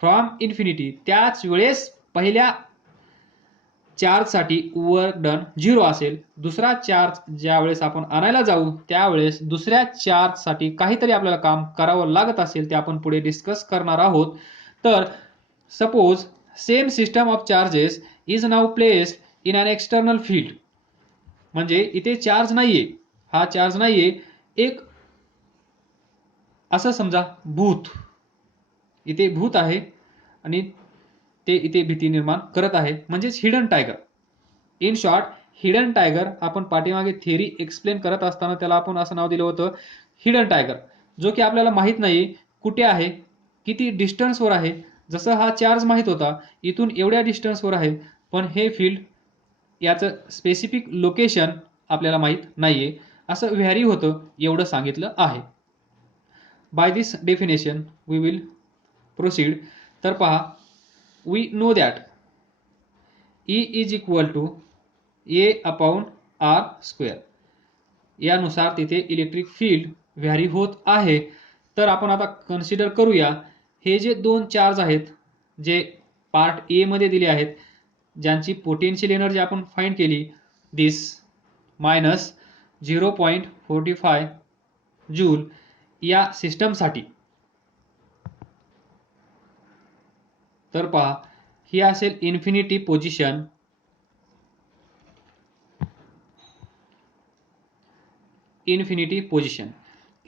From infinity, त्याच वेळेस पहिल्या चार्जसाठी वर्क डन 0 असेल. दुसरा चार्ज ज्या वेळेस आपण आणायला जाऊ त्यावेळेस दुसऱ्या चार्जसाठी काहीतरी आपल्याला काम करावं लागत असेल, ते आपण पुढे डिस्कस करणार आहोत. तर suppose same system of charges is now placed in an external field. म्हणजे इथे चार्ज नाहीये, हा चार्ज नाहीये, एक असं समजा भूत, इथे भूत आहे आणि ते इथे भीती निर्माण करत आहे, म्हणजेच hidden tiger. In short, hidden tiger आपण पाठीमागे थिअरी एक्सप्लेन करत असताना त्याला आपण असं नाव दिलं होतं हिडन टायगर, जो की आपल्याला माहित नाही कुठे आहे, किती डिस्टन्सवर आहे. जसं हा चार्ज माहित होता इथून एवढ्या डिस्टन्सवर आहे, पण हे फील्ड याचं स्पेसिफिक लोकेशन आपल्याला माहित नाहीये, असं व्हॅरी होतं, एवढं सांगितलं आहे. By this definition we will proceed. तर पहा, we know that E is equal to A upon R square. यानुसार तिथे इलेक्ट्रिक फील्ड व्हॅरी होत आहे. तर आपण आता कन्सिडर करूया हे जे दोन चार्ज आहेत जे पार्ट ए मध्ये दिले आहेत, ज्यांची पोटेन्शियल एनर्जी आपण फाइंड केली, दिस मायनस 0.45 जूल या सिस्टमसाठी. तर पहा, ही असेल इन्फिनिटी पोझिशन, इन्फिनिटी पोझिशन.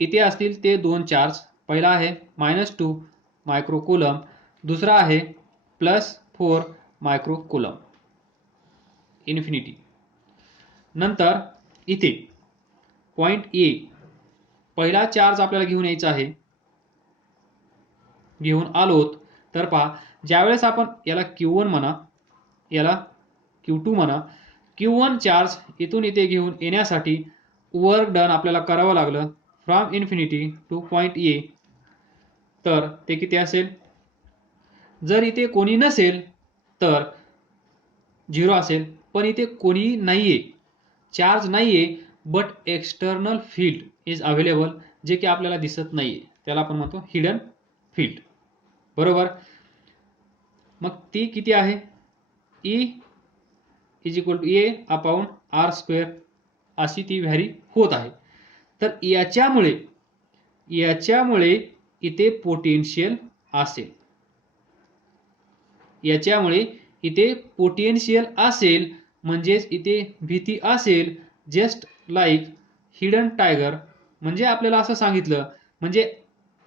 इथे असतील ते दोन चार्ज, पहिला आहे -2 मायक्रोकुलम, दुसरा आहे +4 मायक्रोकुलम, इन्फिनिटी. नंतर इथे पॉइंट ए, पहिला चार्ज आपल्याला घेऊन यायचा आहे, घेऊन आलोत. तर पहा, ज्यावेळेस आपण याला Q1 म्हणा, याला Q2 म्हणा, Q1 चार्ज इथून इथे घेऊन येण्यासाठी वर्क डन आपल्याला करावं लागलं फ्रॉम इन्फिनिटी टू पॉइंट ए. तर ते किती असेल? जर इथे कोणी नसेल तर 0 असेल, पण इथे कोणी नाहीये, चार्ज नाहीये, but external field is available, जे की आपल्याला दिसत नाहीये, त्याला आपण म्हणतो हिडन फील्ड. बरोबर. मग ती किती आहे? E is equal to A upon R square अशी ती व्हॅरी होत आहे. तर याच्यामुळे इथे पोटेन्शियल असेल, याच्यामुळे इथे पोटेन्शियल असेल, म्हणजेच इथे भीती असेल, जस्ट लाईक हिडन टायगर. म्हणजे आपल्याला असं सांगितलं, म्हणजे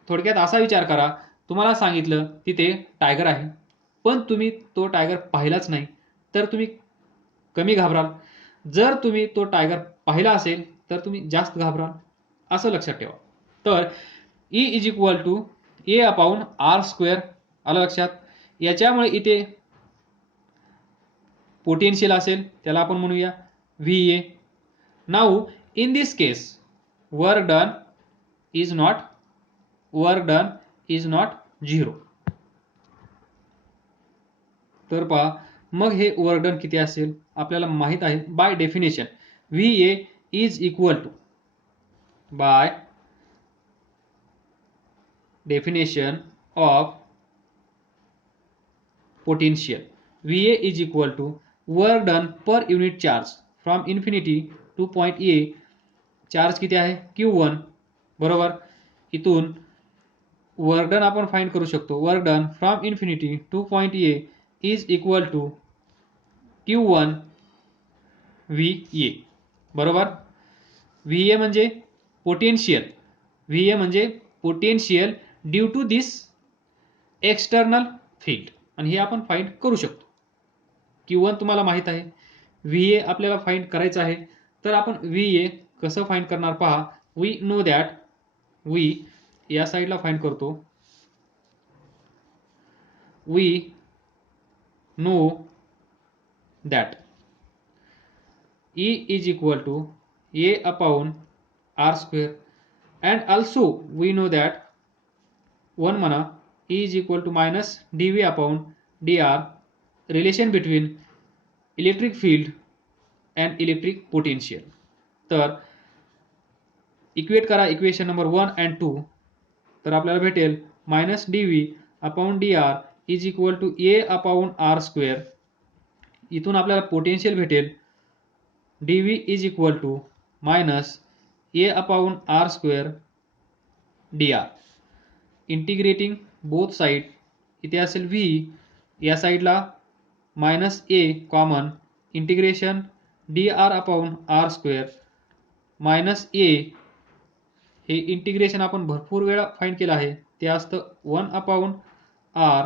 थोडक्यात असा विचार करा, तुम्हाला सांगितलं तिथे टायगर आहे, पण तुम्ही तो टायगर पाहिलाच नाही, तर तुम्ही कमी घाबराल. जर तुम्ही तो टायगर पाहिला असेल तर तुम्ही जास्त घाबराल, असं लक्षात ठेवा. तर E is equal to A upon R square, आलं लक्षात. याच्यामुळे इथे पोटेन्शियल असेल, त्याला आपण म्हणूया VA. Now in this case work done is not 0. तर पहा, मग हे वर्क डन किती असेल? आपल्याला माहित आहे by definition VA is equal to, by definition of potential, VA is equal to work done per unit charge from infinity to point A. चार्ज किती आहे? Q1. बरोबर. इथून वर्क डन आपण फाइंड करू शकतो. Work done from infinity to point A is equal to Q1 VA. बरोबर. VA म्हणजे पोटेन्शियल, VA म्हणजे potential due to this external field, आणि हे आपण फाइंड करू शकतो. Q1 तुम्हाला माहित आहे, VA आपल्याला फाइंड करायचं आहे. तर आपण VA कसं फाइंड करणार पहा. वी नो दॅट, वी या साईडला फाइंड करतो, we know that E is equal to A upon R square, and also we know that one म्हणा E is equal to minus dV upon dr, relation between electric field and electric potential. तर equate करा equation number 1 and 2, तर आपल्याला भेटेल minus dV upon D R is equal to A upon R square. इथून आपल्याला potential भेटेल D V is equal to minus A upon R square D R. Integrating both side, इथे असेल V, या साईडला minus A common, integration D R upon R square minus A. हे integration आपण भरपूर वेळा फाइंड केलं आहे, ते असतं 1 upon R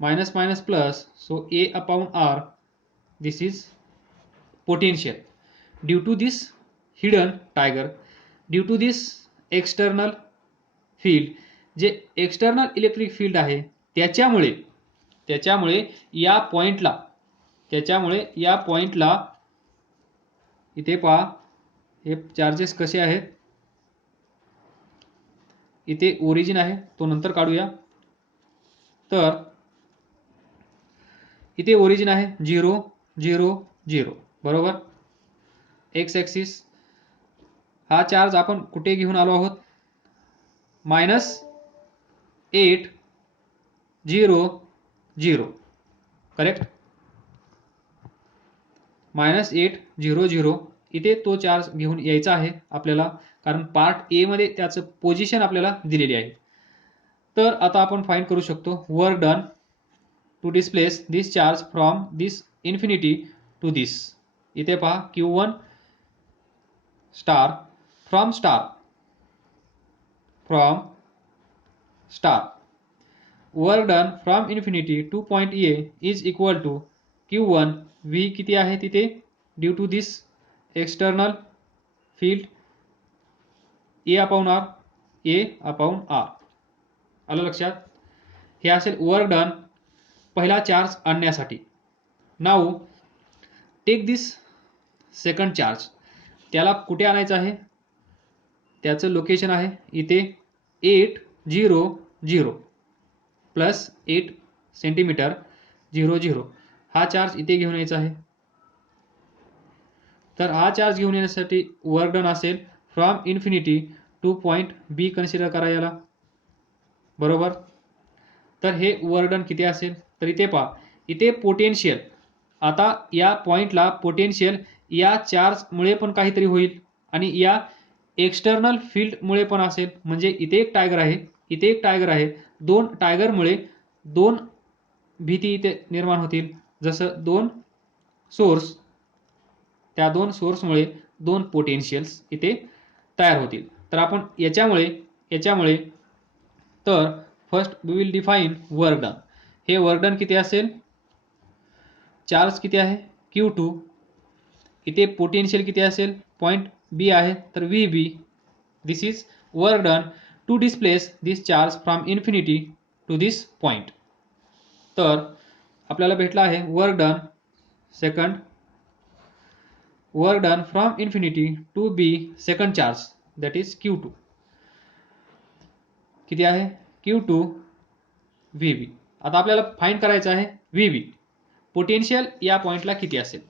minus minus plus, so A upon R. This is potential due to this hidden tiger, due to this external field. जे external electric field आहे त्याच्यामुळे या पॉइंटला इथे पहा, हे चार्जेस कसे आहेत. इथे ओरिजिन आहे, तो नंतर काढूया. तर इथे ओरिजिन आहे 0 0 0, बरोबर. एक्स ॲक्सिस हा चार्ज आपण कुठे घेऊन आलो आहोत, -8 0 0, करेक्ट. -8 0 0 इथे तो चार्ज घेऊन यायचा आहे आपल्याला, कारण पार्ट ए मध्ये त्याचं पोझिशन आपल्याला दिलेली आहे. तर आता आपण फाइंड करू शकतो work done to displace this charge from this infinity to this. इथे पहा Q1 star from star work done from infinity to point A is equal to Q1 V किती आहे तिथे, due to this external field A upon R. आलं लक्षात. हे असेल work done पहिला चार्ज आणण्यासाठी. Now take this second charge, त्याला कुठे आणायचं आहे, त्याचं लोकेशन आहे इथे 8 0 0 प्लस 8 सेंटीमीटर 0 0. हा चार्ज इथे घेऊन यायचा आहे. तर हा चार्ज घेऊन येण्यासाठी वर्क डन असेल from infinity to point be consider करा याला, बरोबर. तर हे वर्क डन किती असेल, तर इथे पहा, इथे पोटेन्शियल, आता या पॉइंटला पोटेन्शियल या चार्जमुळे पण काहीतरी होईल आणि या एक्सटर्नल फील्डमुळे पण असेल. म्हणजे इथे एक टायगर आहे, इथे एक टायगर आहे. दोन टायगरमुळे दोन भीती इथे निर्माण होतील. जसं दोन सोर्स, त्या दोन सोर्समुळे दोन पोटेन्शियल्स इथे तयार होतील. तर आपण याच्यामुळे तर first we will define work done. हे वर्क डन किती असेल, चार्ज किती आहे Q2, इथे पोटेन्शियल किती असेल, पॉइंट बी आहे तर VB. This is work done to displace this charge from infinity to this point. तर आपल्याला भेटला आहे work done second, work done from infinity to B second charge, that is Q2. किती आहे Q2 VB. आता आपल्याला फाइंड करायचं आहे VB. पोटेन्शियल या पॉइंटला किती असेल,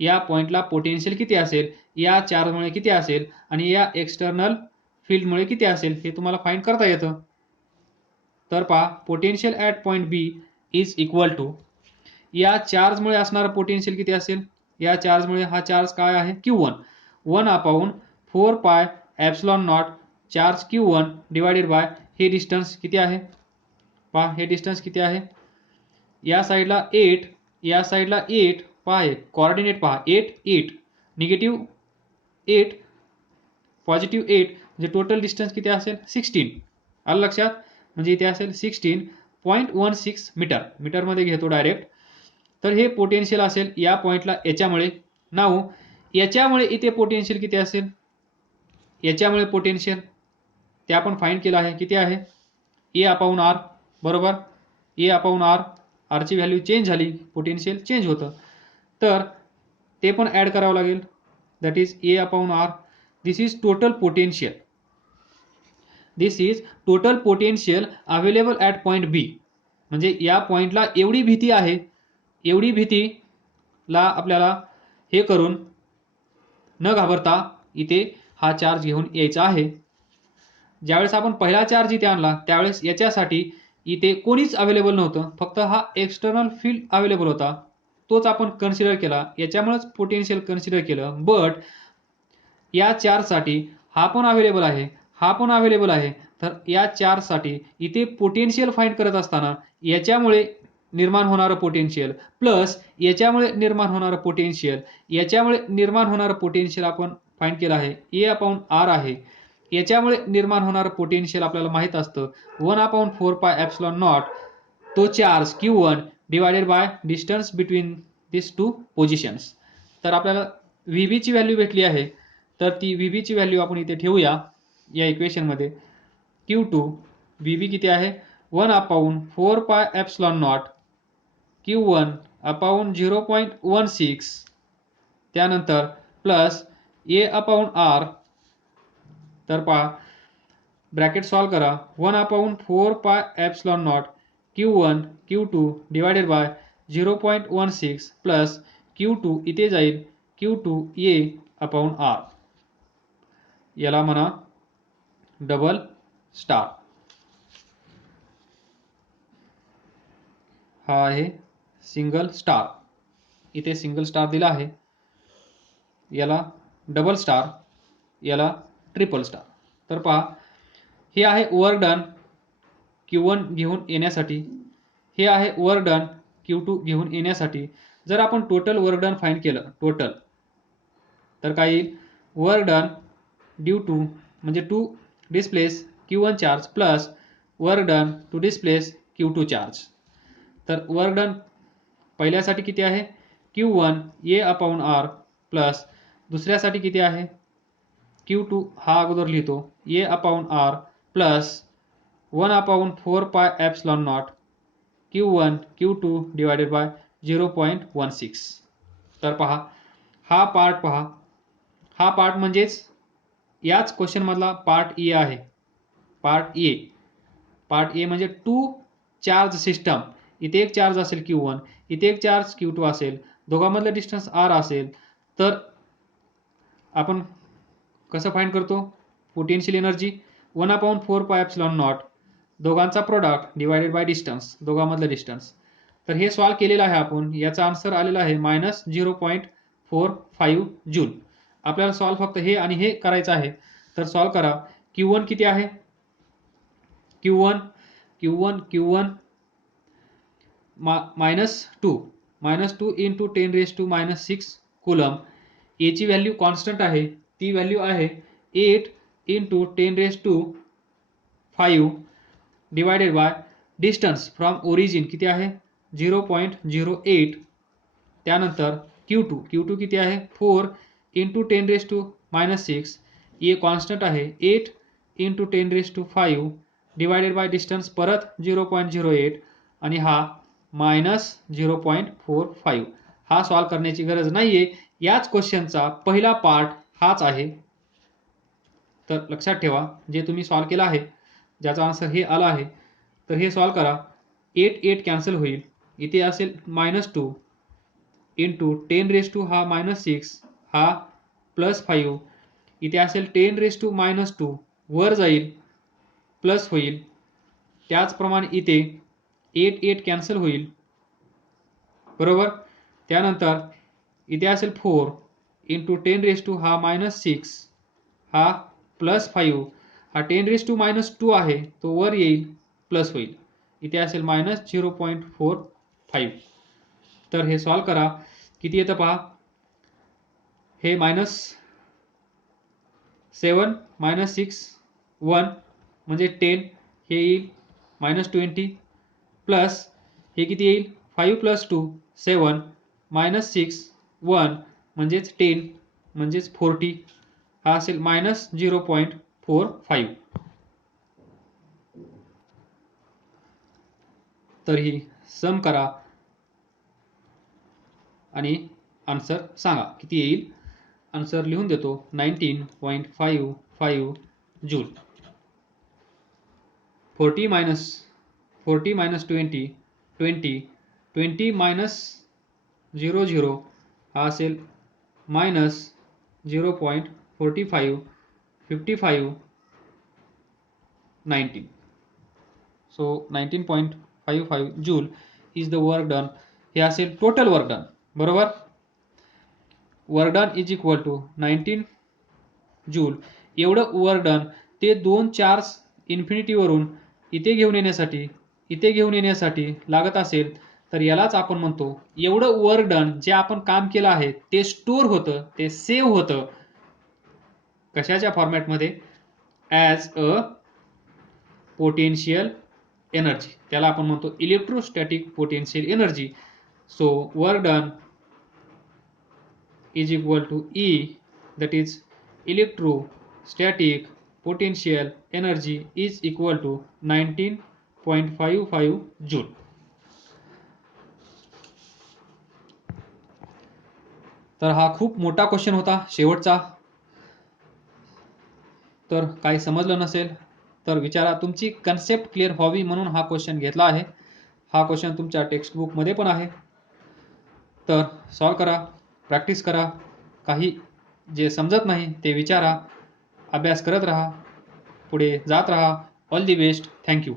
या पॉइंटला पोटेन्शियल किती असेल, या चार्जमुळे किती असेल आणि या एक्सटर्नल फील्डमुळे किती असेल, हे तुम्हाला फाइंड करता येतं. तर पहा, potential at point B is equal to, या चार्जमुळे असणारं पोटेन्शियल किती असेल, या चार्जमुळे हा चार्ज काय आहे Q1, 1 upon 4 pi epsilon not charge Q1 divided by हे डिस्टन्स किती आहे, पहा हे डिस्टन्स किती आहे, या साईडला 8, या साईडला 8, पहा हे कोऑर्डिनेट पहा 8 8, निगेटिव्ह 8 पॉझिटिव्ह 8, म्हणजे टोटल डिस्टन्स किती असेल 16. आलं लक्षात. म्हणजे इथे असेल 16.16 मीटर, मीटरमध्ये घेतो डायरेक्ट. तर हे पोटेन्शियल असेल या पॉइंटला याच्यामुळे. नाऊ याच्यामुळे इथे पोटेन्शियल किती असेल, याच्यामुळे पोटेन्शियल ते आपण फाइंड केलं आहे, किती आहे ए अपॉन आर, बरोबर. ए अपॉन आर, आरची व्हॅल्यू चेंज झाली, पोटेन्शियल चेंज होतं, तर ते पण ॲड करावं लागेल, that is A upon R. This is total potential, this is total potential available at point B. म्हणजे या पॉइंटला एवढी भीती आहे, एवढी भीतीला आपल्याला हे करून न घाबरता इथे हा चार्ज घेऊन यायचा आहे. ज्यावेळेस आपण पहिला चार्ज इथे आणला त्यावेळेस याच्यासाठी इथे कोणीच अवेलेबल नव्हतं, फक्त हा एक्सटर्नल फील्ड अवेलेबल होता, तोच आपण कन्सिडर केला, याच्यामुळेच पोटेन्शियल कन्सिडर केलं. बट या चार्जसाठी हा पण अवेलेबल आहे, हा पण अवेलेबल आहे, तर या चार्जसाठी इथे पोटेन्शियल फाइंड करत असताना याच्यामुळे निर्माण होणारं पोटेन्शियल प्लस याच्यामुळे निर्माण होणारं पोटेन्शियल, याच्यामुळे निर्माण होणारं पोटेन्शियल आपण फाइंड केलं आहे, A/R आहे. याच्यामुळे निर्माण होणारं पोटेन्शियल आपल्याला माहित असतं 1/4πε0, तो charge Q1 divided by distance between this two positions. तर आपल्याला VB ची व्हॅल्यू भेटली आहे, तर ती VB ची व्हॅल्यू आपण इथे ठेवूया या इक्वेशनमध्ये. Q2 VB किती आहे 1/4πε0 Q1 अपॉन 0.16, त्यानंतर प्लस A/R. तर पहा ब्रॅकेट सॉल्व करा 1/4πε0 Q1 Q2 divided by 0.16 plus Q2 इथे जाईल Q2 A/R. याला म्हणा डबल स्टार. हा आहे सिंगल स्टार, इथे सिंगल स्टार दिला आहे, याला डबल स्टार, याला ट्रिपल स्टार. तर पहा हे आहे वर्क डन Q1 घेऊन येण्यासाठी, हे आहे वर्क डन Q2 घेऊन येण्यासाठी. जर आपण टोटल वर्क डन फाइंड केलं टोटल, तर काय येईल वर्क डन ड्यू टू म्हणजे to displace Q1 charge plus work done to displace Q2 charge. तर वर्क डन पहिल्यासाठी किती आहे Q1 A/R प्लस दुसऱ्यासाठी किती आहे Q2, हा अगोदर लिहितो A/R plus 1/4πε0 Q1 Q2 divided by 0.16. तर पहा हा पार्ट पहा, हा पार्ट म्हणजेच याच क्वेश्चन मधला पार्ट ए आहे. पार्ट ए म्हणजे टू चार्ज सिस्टम. इथे एक चार्ज असेल Q1, इथे एक चार्ज Q2 असेल, दोघांमधलं डिस्टन्स R असेल, तर आपण कसं फाइंड करतो पोटेन्शियल एनर्जी 1/4πε0 दोघांचा प्रोडक्ट डिवायडेड बाय डिस्टन्स, दोघांमधलं डिस्टन्स. तर हे सॉल्व केलेलं आहे आपण, याचा आन्सर आलेला आहे -0.45 जूल. आपल्याला सॉल्व फक्त हे आणि हे करायचं आहे. तर सॉल्व करा. Q1 किती आहे Q1 -2 इंटू 10⁻⁻6 कुलम. ए ची व्हॅल्यू कॉन्स्टंट आहे, ती व्हॅल्यू आहे 8 into 10⁵ divided by distance from origin किती आहे 0.08. त्यानंतर Q2 किती आहे 4 इंटू 10⁻⁻6, ए कॉन्स्टंट आहे 8 इंटू 10⁵ डिवायडेड बाय डिस्टन्स परत 0.08 आणि हा -0.45. हा सॉल्व करण्याची गरज नाहीये, याच क्वेश्चनचा पहिला पार्ट हाच आहे. तर लक्षात ठेवा, जे तुम्ही सॉल्व केलं आहे, ज्याचा आन्सर हे आला आहे, तर हे सॉल्व करा. 8 कॅन्सल होईल, इथे असेल -2 इंटू 10⁻⁻6 हा +5, इथे असेल 10⁻2 वर जाईल प्लस होईल. त्याचप्रमाणे इथे 8 कॅन्सल होईल, बरोबर. त्यानंतर इथे असेल 4 इंटू 10⁻⁻6 हा +5, हा 10⁻2 आहे, तो वर येईल प्लस होईल, इथे असेल -0.45. तर हे सॉल्व करा. किती येतं पहा, हे -7 -6 1 म्हणजे 10, हे येईल -20 प्लस हे किती येईल 5 + 2 7 -6 1 म्हणजेच 10 म्हणजेच 40, हा असेल -0.45. तर ही सम करा आणि आन्सर सांगा किती येईल. आन्सर लिहून देतो 19.55 जूल. 40 - 20 20 -00 हा असेल -0.45 55 19. So 19.55 joule is the work done. हे असेल टोटल वर्क डन. बरोबर. Work done is equal to 19 joule. एवढं वर्क डन ते 2 चार्ज इन्फिनिटीवरून इथे घेऊन येण्यासाठी लागत असेल तर यालाच आपण म्हणतो एवढं वर्क डन जे आपण काम केलं आहे ते स्टोअर होतं, ते सेव्ह होतं कशाच्या फॉर्मॅटमध्ये? As a potential energy. त्याला आपण म्हणतो electrostatic potential energy. So work done is equal to E, that is electrostatic potential energy is equal to 19.55 joule. तर हा खूप मोठा क्वेश्चन होता शेवटचा. तर काही समजलं नसेल तर विचारा. तुमची कन्सेप्ट क्लिअर व्हावी म्हणून हा क्वेश्चन घेतला आहे. हा क्वेश्चन तुमच्या टेक्स्टबुकमध्ये पण आहे. तर सॉल्व करा, प्रॅक्टिस करा. काही जे समजत नाही ते विचारा, अभ्यास करत राहा, पुढे जात राहा. All the best. थँक्यू.